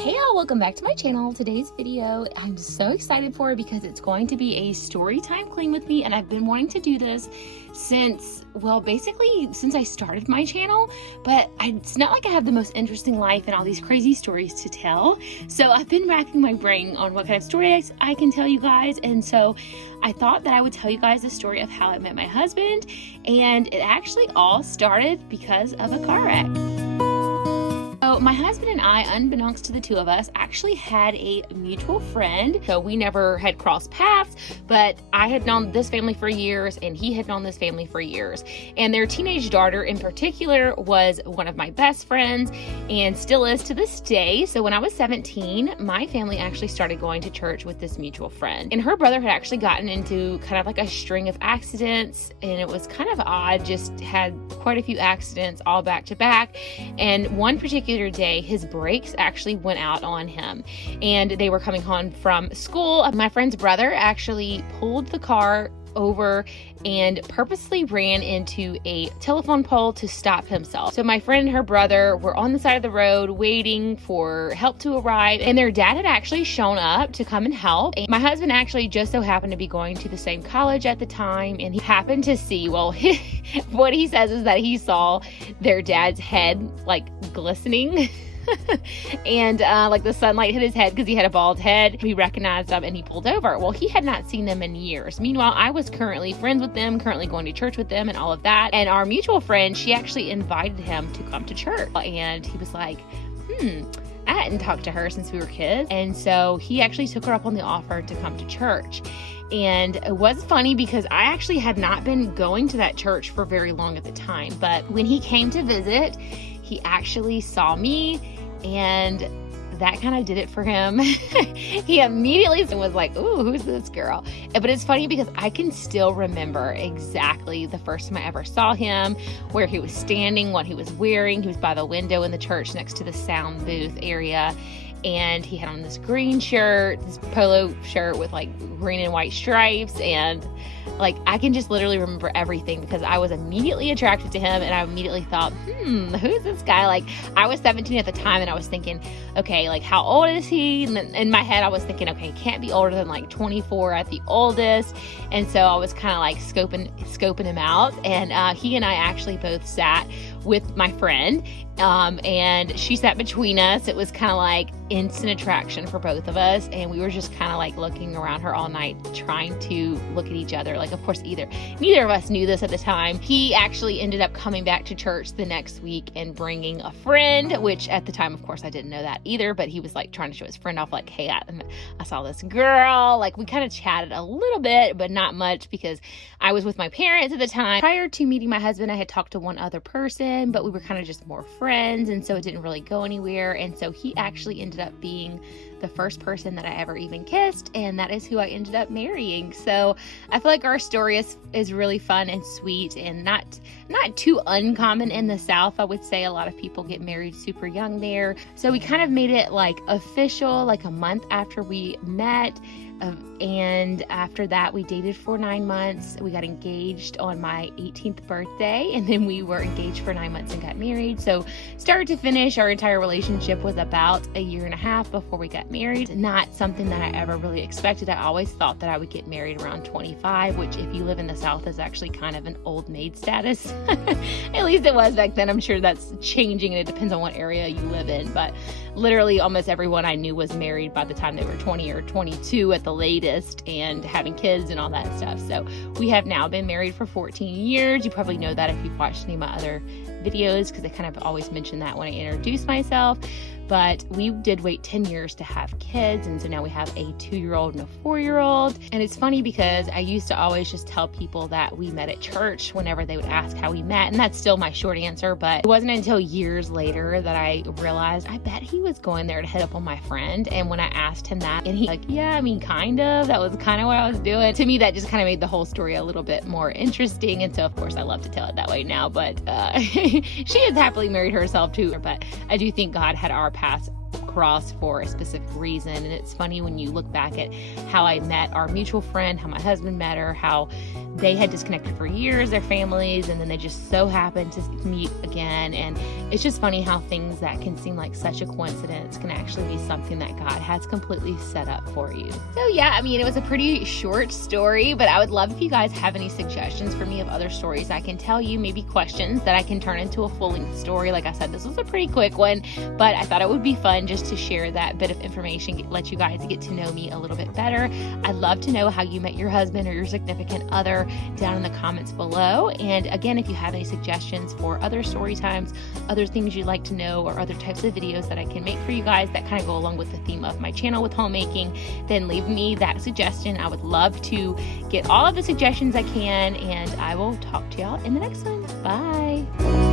Hey y'all, welcome back to my channel. Today's video I'm so excited for because it's going to be a story time clean with me, and I've been wanting to do this since, well, basically since I started my channel, but it's not like I have the most interesting life and all these crazy stories to tell. So I've been racking my brain on what kind of stories I can tell you guys, and so I thought that I would tell you guys the story of how I met my husband, and it actually all started because of a car wreck. So my husband and I, unbeknownst to the two of us, actually had a mutual friend. So we never had crossed paths, but I had known this family for years and he had known this family for years. And their teenage daughter in particular was one of my best friends and still is to this day. So when I was 17, my family actually started going to church with this mutual friend. And her brother had actually gotten into kind of like a string of accidents, and it was kind of odd, just had quite a few accidents all back to back. And one particular day, his brakes actually went out on him, and they were coming home from school. My friend's brother actually pulled the car over and purposely ran into a telephone pole to stop himself. So my friend and her brother were on the side of the road waiting for help to arrive, and their dad had actually shown up to come and help. And my husband actually just so happened to be going to the same college at the time, and he happened to see, well, what he says is that he saw their dad's head like glistening and like the sunlight hit his head because he had a bald head. He recognized them and he pulled over. Well, he had not seen them in years. Meanwhile, I was currently friends with them, currently going to church with them and all of that. And our mutual friend, she actually invited him to come to church. And he was like, I hadn't talked to her since we were kids. And so he actually took her up on the offer to come to church. And it was funny because I actually had not been going to that church for very long at the time. But when he came to visit, he actually saw me, and that kind of did it for him. He immediately was like, ooh, who's this girl? But it's funny because I can still remember exactly the first time I ever saw him, where he was standing, what he was wearing. He was by the window in the church next to the sound booth area. And he had on this green shirt, this polo shirt with like green and white stripes. And like, I can just literally remember everything because I was immediately attracted to him, and I immediately thought, who's this guy? Like, I was 17 at the time, and I was thinking, okay, like, how old is he? And then in my head, I was thinking, okay, he can't be older than like 24 at the oldest. And so I was kind of like scoping him out. And he and I actually both sat with my friend, and she sat between us. It was kind of like instant attraction for both of us, and we were just kind of like looking around her all night, trying to look at each other. Like, of course, neither of us knew this at the time. He actually ended up coming back to church the next week and bringing a friend, which at the time, of course, I didn't know that either, but he was like trying to show his friend off, like, hey, I saw this girl. Like, we kind of chatted a little bit, but not much because I was with my parents at the time. Prior to meeting my husband, I had talked to one other person, but we were kind of just more friends, and so it didn't really go anywhere. And so he actually ended up being the first person that I ever even kissed, and that is who I ended up marrying. So I feel like our story is really fun and sweet, and not too uncommon in the South. I would say a lot of people get married super young there. So we kind of made it like official like a month after we met. And after that, we dated for 9 months. We got engaged on my 18th birthday, and then we were engaged for 9 months and got married. So start to finish, our entire relationship was about a year and a half before we got married. Not something that I ever really expected. I always thought that I would get married around 25, which if you live in the South is actually kind of an old maid status. At least it was back then. I'm sure that's changing, and it depends on what area you live in. But literally almost everyone I knew was married by the time they were 20 or 22 at the latest, and having kids and all that stuff. So we have now been married for 14 years. You probably know that if you've watched any of my other videos, because I kind of always mention that when I introduce myself. But we did wait 10 years to have kids, and so now we have a 2-year-old and a 4-year-old. And it's funny because I used to always just tell people that we met at church whenever they would ask how we met, and that's still my short answer. But it wasn't until years later that I realized I bet he was going there to hit up on my friend. And when I asked him that, and he like, yeah, I mean, kind of, that was kind of what I was doing. To me, that just kind of made the whole story a little bit more interesting. And so of course I love to tell it that way now, but she is happily married herself too. But I do think God had our paths crossed for a specific reason. And it's funny when you look back at how I met our mutual friend, how my husband met her, how they had disconnected for years, their families, and then they just so happened to meet again. And it's just funny how things that can seem like such a coincidence can actually be something that God has completely set up for you. So yeah, I mean, it was a pretty short story, but I would love if you guys have any suggestions for me of other stories I can tell you, maybe questions that I can turn into a full-length story. Like I said, this was a pretty quick one, but I thought it would be fun just to share that bit of information, let you guys get to know me a little bit better. I'd love to know how you met your husband or your significant other down in the comments below. And again, if you have any suggestions for other story times, other things you'd like to know, or other types of videos that I can make for you guys that kind of go along with the theme of my channel with homemaking, then leave me that suggestion. I would love to get all of the suggestions I can, and I will talk to y'all in the next one. Bye.